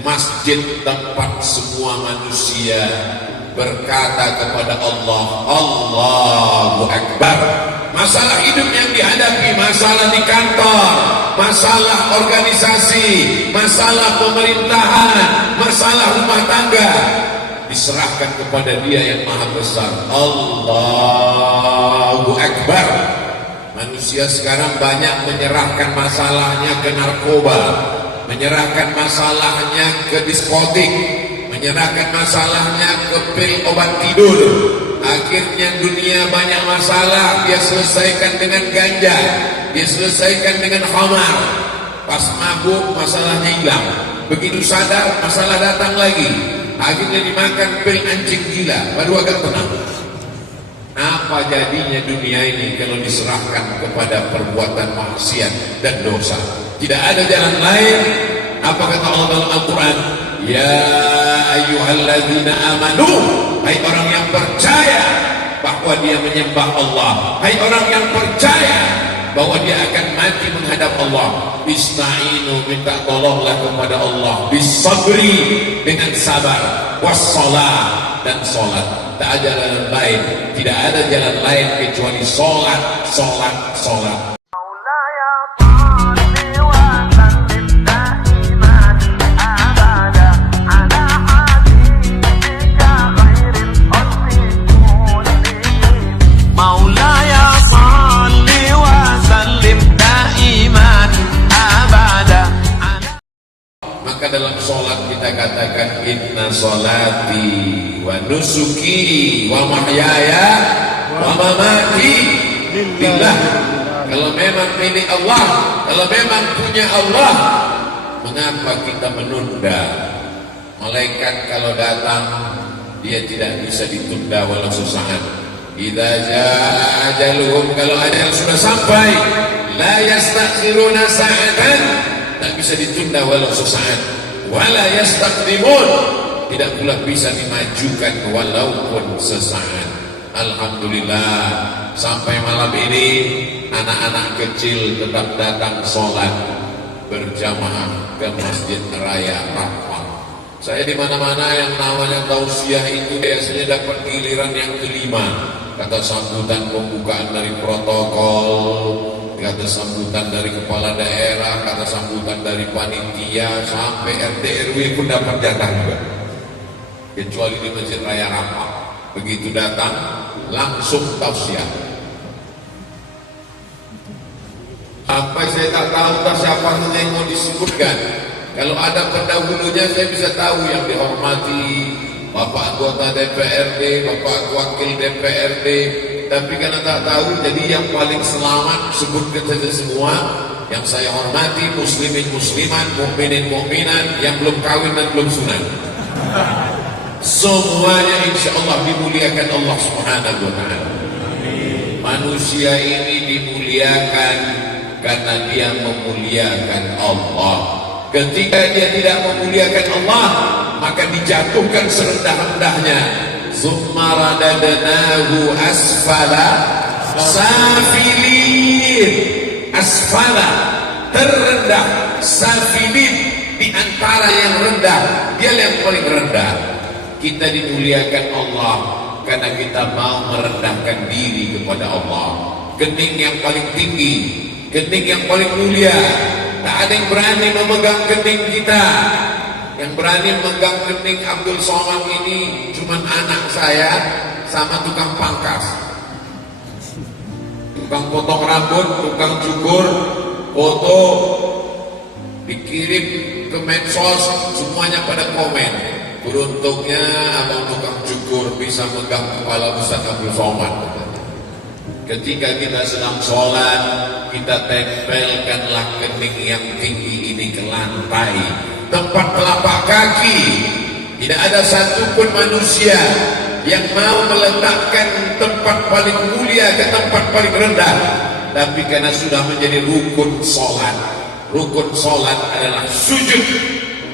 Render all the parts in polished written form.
masjid tempat semua manusia berkata kepada Allah, Allahu Akbar. Masalah hidup yang dihadapi, masalah di kantor, masalah organisasi, masalah pemerintahan, masalah rumah tangga, diserahkan kepada Dia yang Maha Besar. Allahu Akbar. Manusia sekarang banyak menyerahkan masalahnya ke narkoba, menyerahkan masalahnya ke diskotik, menyerahkan masalahnya ke pil obat tidur. Akhirnya dunia banyak masalah dia selesaikan dengan ganja, dia selesaikan dengan khamar. Pas mabuk masalahnya hilang, begitu sadar masalah datang lagi. Akhirnya dimakan pil anjing gila, baru agak tenang. Apa jadinya dunia ini kalau diserahkan kepada perbuatan maksiat dan dosa? Tidak ada jalan lain. Apa kata Allah dalam Al-Quran? Ya ayyuhalladzina amanu, hai orang yang percaya bahwa dia menyembah Allah, hai orang yang percaya bahwa dia akan mati menghadap Allah, ista'inu, minta tolonglah kepada Allah, bisabri, dengan sabar, wassalah, dan sholat. Tak ada jalan lain, tidak ada jalan lain kecuali sholat, sholat, sholat. Maka dalam sholat kita katakan inna sholati wa nusuki wa mahyaya wa mamati lillah. Kalau memang milik Allah, kalau memang punya Allah, mengapa kita menunda? Malaikat kalau datang dia tidak bisa ditunda walau sesaat. Idza jaa ajaluhum, kalau ajal sudah sampai, la yastakhiruna sa'atan, tak bisa ditunda walau sesaat. Wala yastaqdimun, tidak pula bisa dimajukan walaupun sesaat. Alhamdulillah, sampai malam ini anak-anak kecil tetap datang sholat berjamaah ke Masjid Raya Rahmat. Saya di mana-mana yang namanya tausiah itu biasanya dapat giliran yang kelima. Kata sambutan pembukaan dari protokol, kata sambutan dari kepala daerah, kata sambutan dari panitia, sampai RT RW pun dapat jatah juga. Kecuali di Masjid Raya Rahmat, begitu datang langsung tausiah. Sampai saya tak tahu siapa yang mau disebutkan. Kalau ada pendahulunya saya bisa tahu yang dihormati Bapak anggota DPRD, Bapak wakil DPRD. Tapi karena tak tahu, jadi yang paling selamat sebutkan saja semua. Yang saya hormati muslimin muslimat, mukminin mukminat, yang belum kawin dan belum sunat. Semuanya insya Allah dimuliakan Allah Subhanahu wa Ta'ala. Manusia ini dimuliakan karena dia memuliakan Allah. Ketika dia tidak memuliakan Allah, maka dijatuhkan serendah-rendahnya. Summa radadnahu asfala safilin. Asfala, terendah, safilin, di antara yang rendah, dia yang paling rendah. Kita dimuliakan Allah karena kita mau merendahkan diri kepada Allah. Kening yang paling tinggi, kening yang paling mulia. Tak ada yang berani memegang kening kita. Yang berani memegang kening Abdul Somad ini cuma anak saya sama tukang pangkas, tukang potong rambut, tukang cukur, foto dikirim ke medsos, semuanya pada komen. Beruntungnya abang tukang cukur bisa megang kepala Ustaz Abdul Somad. Ketika kita sedang sholat, kita tempelkanlah kening yang tinggi ini ke lantai, tempat telapak kaki. Tidak ada satupun manusia yang mau meletakkan tempat paling mulia ke tempat paling rendah. Tapi karena sudah menjadi rukun sholat. Rukun sholat adalah sujud.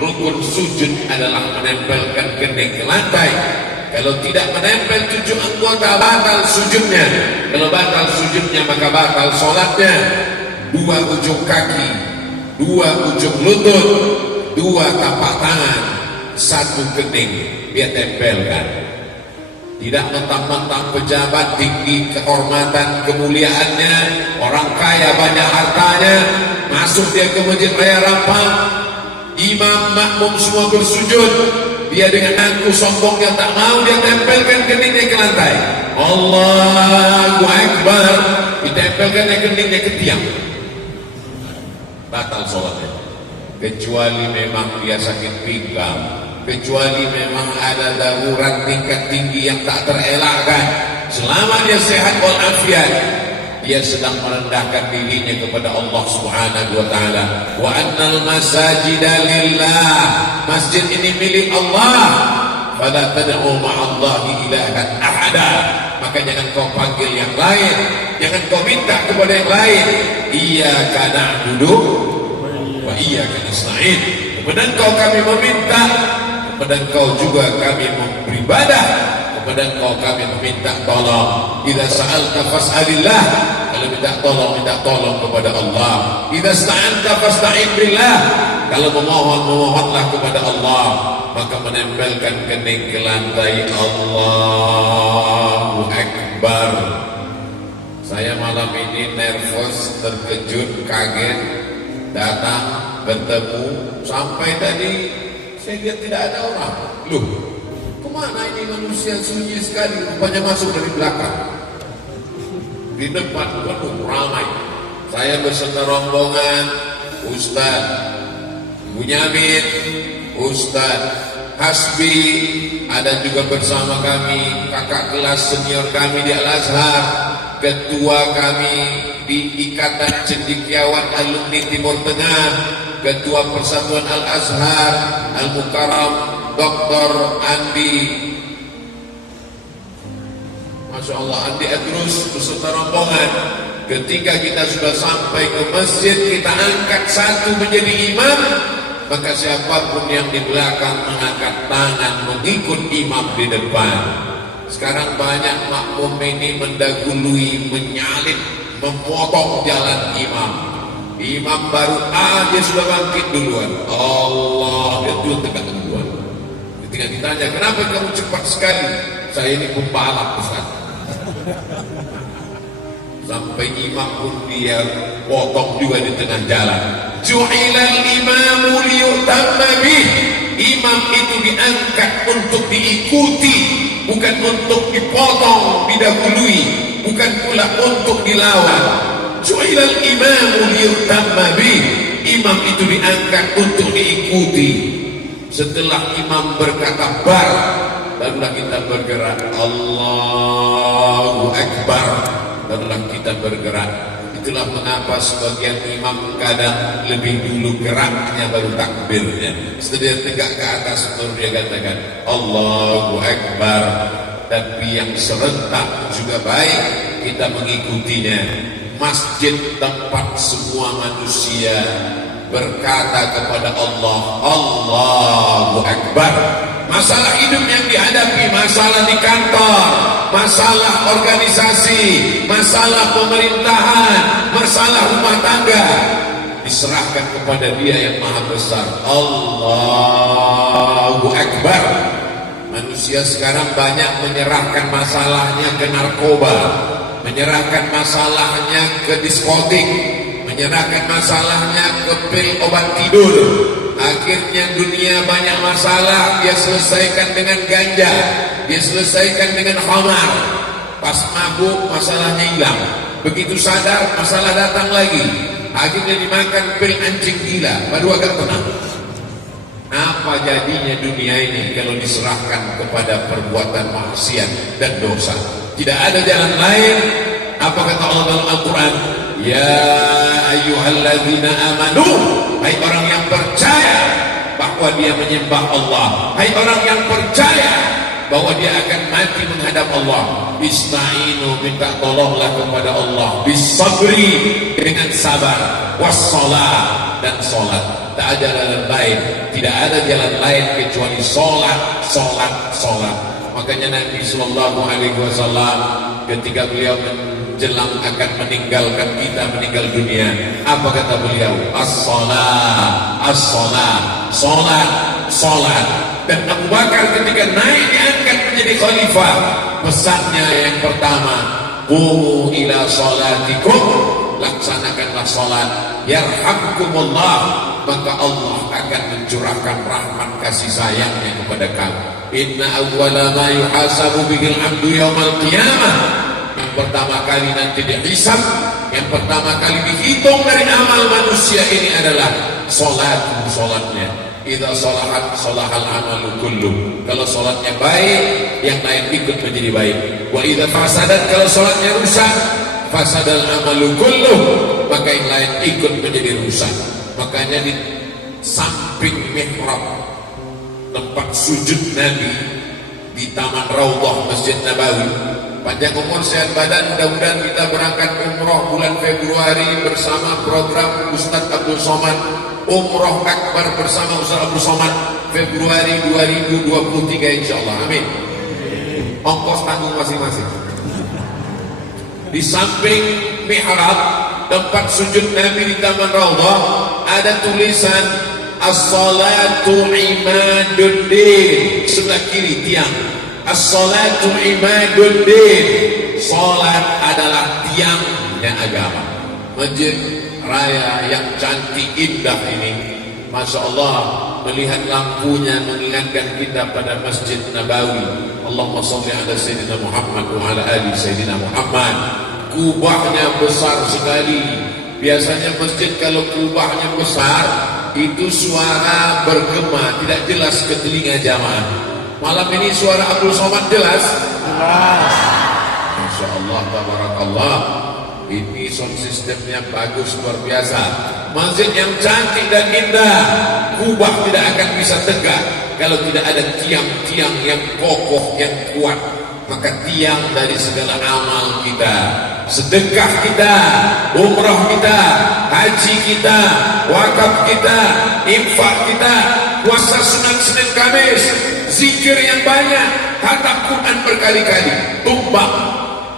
Rukun sujud adalah menempelkan kening ke lantai. Kalau tidak menempel 7 anggota, batal sujudnya. Kalau batal sujudnya, maka batal sholatnya. 2 ujung kaki, 2 ujung lutut, dua tapak tangan, satu kening dia tempelkan. Tidak mentang-mentang pejabat tinggi kehormatan kemuliaannya, orang kaya banyak hartanya, masuk dia ke masjid raya Rampang, imam makmum semua bersujud, dia dengan angkuh sombongnya tak mau, dia tempelkan keningnya ke lantai. Allahu Akbar, ditempelkan keningnya ke tiang, batal sholatnya. Kecuali memang dia sakit pinggang, kecuali memang ada darurat tingkat tinggi yang tak terelakkan. Selama dia sehat walafiat, dia sedang merendahkan dirinya kepada Allah Subhanahu wa taala. Wa annal masajida lillah, masjid ini milik Allah. Fala tad'u ma'allahi ilahan ahada, maka jangan kau panggil yang lain, jangan kau minta kepada yang lain. Iyyaka na'budu wa iyyaka nasta'in, kepada Engkau kami meminta, kepada Engkau juga kami beribadah, kepada Engkau kami meminta tolong. Idza sa'alta fas'alillah, kalau minta tolong kepada Allah. Idza sta'anta fasta'in billah, kalau memohonlah kepada Allah. Maka menempelkan kening ke lantai. Allahu Akbar. Saya malam ini nervous, terkejut, kaget, datang bertemu, sampai tadi saya lihat tidak ada orang. Loh, kemana ini manusia sunyi sekali? Rupanya masuk dari belakang. Di depan penuh ramai. Saya beserta rombongan, Ustaz Ibu Nyamin, Ustaz Hasbi, ada juga bersama kami kakak kelas senior kami di Al-Azhar, ketua kami di Ikatan Cendekiawan Alumni Timur Tengah, ketua Persatuan Al-Azhar Al-Mukarram Dr. Andi, Masya Allah, Andi Adrus beserta rombongan. Ketika kita sudah sampai ke masjid, kita angkat satu menjadi imam, maka siapapun yang di belakang mengangkat tangan mengikut imam di depan. Sekarang banyak makmum ini mendahului, menyalip, memotong jalan imam. Imam baru dia sudah bangkit duluan. Allah, dia dulu tegak duluan. Ketika ditanya, kenapa kamu cepat sekali? Saya ini pembalap, Ustaz. Sampai imam pun dia potong juga di tengah jalan. Ju'ilal imamu liyutamma bih, imam itu diangkat untuk diikuti, bukan untuk dipotong, didahului, bukan pula untuk dilawan. Ju'ilal imamu liyutamma bih, imam itu diangkat untuk diikuti. Setelah imam berkata bar, barulah kita bergerak. Allahu Akbar, barulah kita bergerak. Itulah mengapa sebagian imam kadang lebih dulu geraknya baru takbirnya. Setelah tegak ke atas baru dia katakan Allahu Akbar. Tapi yang serentak juga baik kita mengikutinya. Masjid tempat semua manusia berkata kepada Allah, Allahu Akbar. Masalah hidup yang dihadapi, masalah di kantor, masalah organisasi, masalah pemerintahan, masalah rumah tangga, diserahkan kepada Dia yang Maha Besar. Allahu Akbar. Manusia sekarang banyak menyerahkan masalahnya ke narkoba, menyerahkan masalahnya ke diskotik, menyerahkan masalahnya ke pil obat tidur. Akhirnya dunia banyak masalah, dia selesaikan dengan ganja, dia selesaikan dengan khamar. Pas mabuk masalahnya hilang, begitu sadar masalah datang lagi. Akhirnya dimakan pil anjing gila, baru agak tenang. Apa jadinya dunia ini kalau diserahkan kepada perbuatan maksiat dan dosa? Tidak ada jalan lain. Apa kata Allah dalam Al-Quran? Ya ayyuhalladzina amanu, hai orang yang percaya bahwa dia menyembah Allah, hai orang yang percaya bahwa dia akan mati menghadap Allah, ista'inu, minta tolonglah kepada Allah, bisabri, dengan sabar, wassalah, dan sholat. Tak ada jalan lain, tidak ada jalan lain kecuali sholat, sholat, sholat. Makanya Nabi SAW ketika beliau menjelang akan meninggalkan kita, meninggal dunia. Apa kata beliau? As-salat, as-salat, salat, salat. Dan Abu Bakar ketika naik diangkat menjadi khalifah, pesannya yang pertama, qumu ila salatikum, laksanakanlah salat, yarhamkumullah, maka Allah akan mencurahkan rahmat kasih sayangnya kepada kamu. Inna awwala ma yuhasabu bihil abdu yaumal qiyamah, yang pertama kali nanti dihisab, yang pertama kali dihitung dari amal manusia ini adalah salatnya. Idza salahat salahal amalu kullu. Kalau salatnya baik, yang lain ikut menjadi baik. Wa idza fasadat, kalau salatnya rusak, fasadal amalu kullu, maka yang lain ikut menjadi rusak. Makanya di samping mihrab tempat sujud Nabi di Taman Raudhah Masjid Nabawi, panjang umur sehat badan, mudah-mudahan kita berangkat umroh bulan Februari bersama program Ustadz Abdul Somad, umroh akbar bersama Ustadz Abdul Somad Februari 2023 insyaallah, amin. Ongkos tanggung masing-masing. Di samping mihrab tempat sujud Nabi di Taman Raudhah ada tulisan as-salatu imaduddin, sebelah kiri tiang. As-salatu imaduddin, salat adalah tiangnya agama. Masjid raya yang cantik indah ini, Masya Allah, melihat lampunya mengingatkan kita pada Masjid Nabawi. Allahumma sholli ala Sayyidina Muhammad wa ala ali Sayyidina Muhammad. Kubahnya besar sekali. Biasanya masjid kalau kubahnya besar itu suara bergema, tidak jelas ke telinga jamaah. Malam ini suara Abdul Somad jelas? Jelas. Masya Allah, tabarakallah. Ini sound systemnya bagus, luar biasa. Masjid yang cantik dan indah, kubah tidak akan bisa tegak kalau tidak ada tiang-tiang yang kokoh, yang kuat. Maka tiang dari segala amal kita, sedekah kita, umrah kita, haji kita, wakaf kita, infak kita, puasa sunat Senin Kamis, zikir yang banyak, khatam Quran berkali-kali, tumbang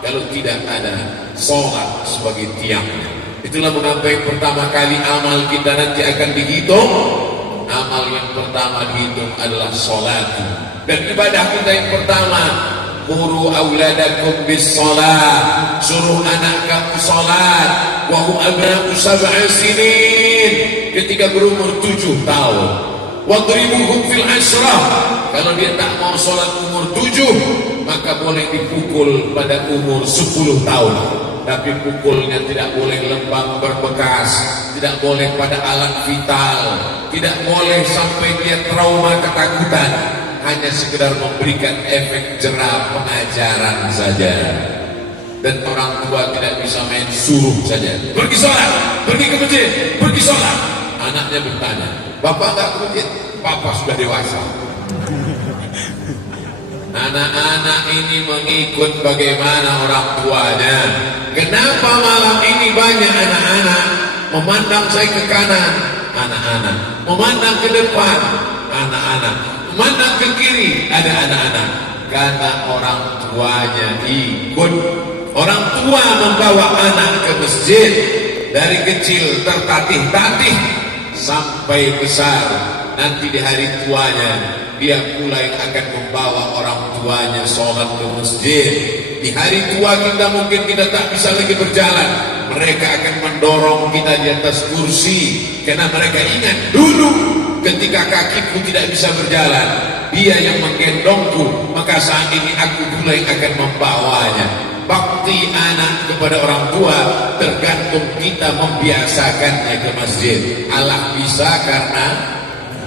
kalau tidak ada sholat sebagai tiangnya. Itulah mengapa yang pertama kali amal kita nanti akan dihitung. Amal yang pertama dihitung adalah sholat. Dan ibadah kita yang pertama, muru auladakum bis salat, suruh anak kamu salat, wa hum abna'u sab'a sinin, ketika berumur 7 tahun. Wadribuhum fil ashrah, kalau dia tak mau salat umur 7, maka boleh dipukul pada umur 10 tahun. Tapi pukulnya tidak boleh lembab berbekas, tidak boleh pada alat vital, tidak boleh sampai dia trauma ketakutan. Hanya sekedar memberikan efek jerah pengajaran saja. Dan orang tua tidak bisa main suruh saja. Pergi sholat, pergi ke masjid, pergi sholat. Anaknya bertanya, bapak nggak ke masjid? Bapak sudah dewasa. Anak-anak ini mengikut bagaimana orang tuanya. Kenapa malam ini banyak anak-anak memandang saya ke kanan? Anak-anak memandang ke depan? Anak-anak memandang ke kiri? Ada anak-anak. Karena orang tuanya ikut. Orang tua membawa anak ke masjid dari kecil, tertatih-tatih sampai besar. Nanti di hari tuanya dia pula yang akan membawa orang tuanya sholat ke masjid. Di hari tua kita mungkin kita tak bisa lagi berjalan, mereka akan mendorong kita di atas kursi, karena mereka ingat dulu ketika kakiku tidak bisa berjalan, dia yang menggendongku, maka saat ini aku pula yang akan membawanya. Bakti anak kepada orang tua tergantung kita membiasakannya ke masjid. Allah bisa karena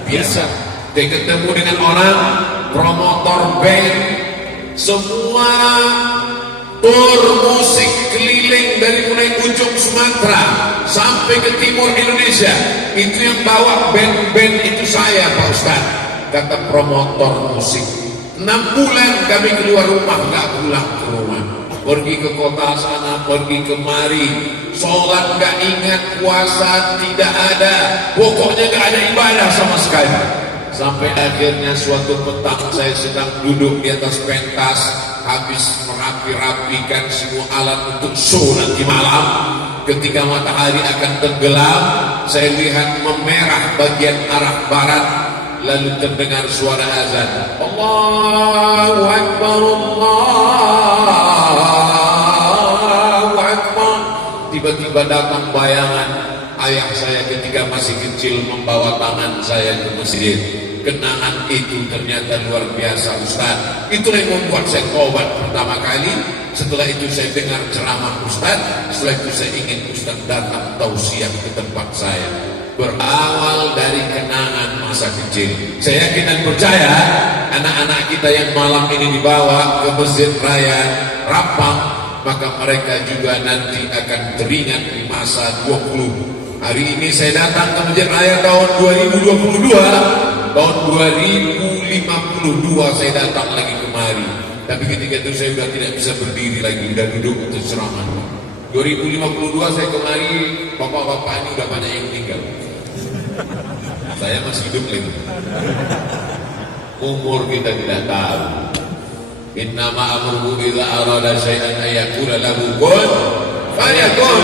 biasa. Dia ketemu dengan orang promotor band, semua tur musik keliling dari mulai ujung Sumatera sampai ke timur Indonesia, itu yang bawa band-band itu saya, Pak Ustadz, kata promotor musik. 6 bulan kami keluar rumah, nggak pulang ke rumah, pergi ke kota sana, pergi kemari, sholat nggak ingat, puasa tidak ada, pokoknya nggak ada ibadah sama sekali. Sampai akhirnya suatu petang saya sedang duduk di atas pentas, habis merapi-rapikan semua alat untuk show nanti malam. Ketika matahari akan tenggelam, saya lihat memerah bagian arah barat, lalu terdengar suara azan. Allahu Akbar, Allahu Akbar. Tiba-tiba datang bayangan ayah saya ketika masih kecil membawa tangan saya ke masjid. Kenangan itu ternyata luar biasa, Ustaz. Itulah yang membuat saya tobat pertama kali. Setelah itu saya dengar ceramah Ustaz. Setelah itu saya ingin Ustaz datang tausiah ke tempat saya. Berawal dari kenangan masa kecil. Saya yakin dan percaya anak-anak kita yang malam ini dibawa ke Masjid Raya Rapang, maka mereka juga nanti akan teringat di masa 20. Hari ini saya datang ke Masjid Raya tahun 2022. Tahun 2052 saya datang lagi kemari. Tapi ketika itu saya sudah tidak bisa berdiri lagi, sudah duduk untuk ceramah. 2052 saya kemari, bapak-bapak ini sudah banyak yang meninggal. Saya masih hidup lagi. Umur kita tidak tahu. Innama amruhu idza arada syai'an ayaqula lahu kun fayakun.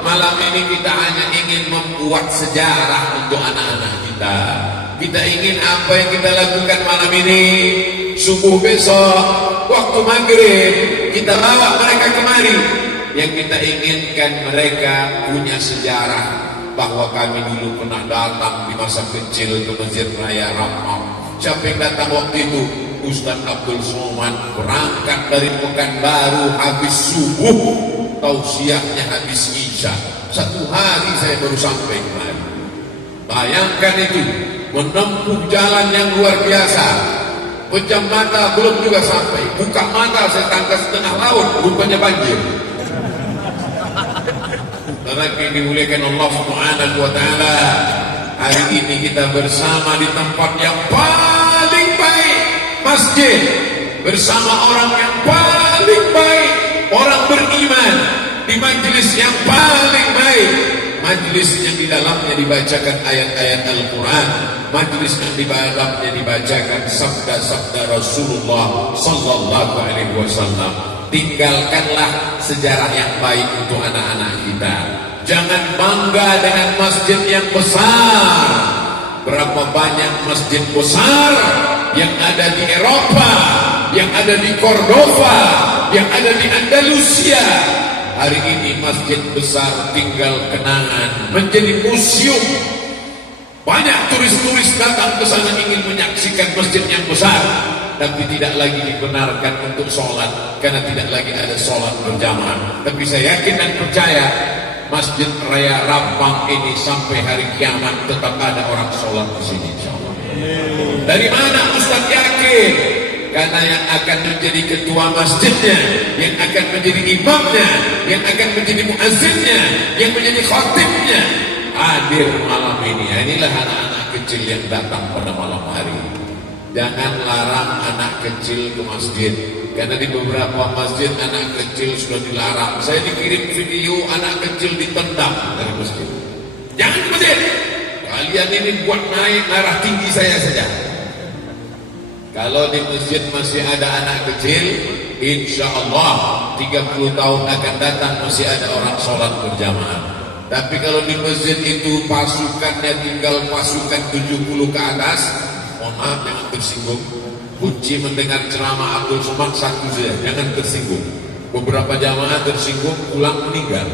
Malam ini kita hanya ingin membuat sejarah untuk anak-anak kita. Kita ingin apa yang kita lakukan malam ini, subuh besok, waktu maghrib, kita bawa mereka kemari. Yang kita inginkan mereka punya sejarah bahwa kami dulu pernah datang di masa kecil ke Masjid Raya Rapang. Siapa yang datang waktu itu? Ustaz Abdul Somad berangkat dari Pekanbaru habis subuh, tausiahnya habis isya. 1 hari saya baru sampai kemari. Bayangkan itu, menempuh jalan yang luar biasa. Pejam mata belum juga sampai, buka mata saya tangkap setengah laut, rupanya banjir. Karena dimuliakan Allah Subhanahu wa taala, hari ini kita bersama di tempat yang paling baik, masjid, bersama orang yang paling baik, orang beriman, di majelis yang paling baik, majelis yang di dalamnya dibacakan ayat-ayat Al-Quran, majelis yang di dalamnya dibacakan sabda-sabda Rasulullah Sallallahu Alaihi Wasallam. Tinggalkanlah sejarah yang baik untuk anak-anak kita. Jangan bangga dengan masjid yang besar. Berapa banyak masjid besar yang ada di Eropa, yang ada di Cordova, yang ada di Andalusia. Hari ini masjid besar tinggal kenangan, menjadi museum. Banyak turis-turis datang ke sana ingin menyaksikan masjid yang besar, tapi tidak lagi dibenarkan untuk sholat karena tidak lagi ada sholat berjamaah. Tapi saya yakin dan percaya Masjid Raya Rapang ini sampai hari kiamat tetap ada orang sholat di sini, insyaallah. Dari mana Ustaz yakin? Karena yang akan menjadi ketua masjidnya, yang akan menjadi imamnya, yang akan menjadi muazzinnya, yang menjadi khatibnya hadir malam ini. Inilah anak-anak kecil yang datang pada malam hari. Jangan larang anak kecil ke masjid, karena di beberapa masjid anak kecil sudah dilarang. Saya dikirim video anak kecil ditendang dari masjid. Jangan ke masjid. Kalian ini buat naik darah tinggi saya saja. Kalau di masjid masih ada anak kecil, insya Allah 30 tahun akan datang masih ada orang sholat berjamaah. Tapi kalau di masjid itu pasukannya tinggal pasukan 70 ke atas, mohon maaf jangan tersinggung. Kunci mendengar ceramah Abdul Somad satu saja, jangan tersinggung. Beberapa jamaah tersinggung pulang meninggal.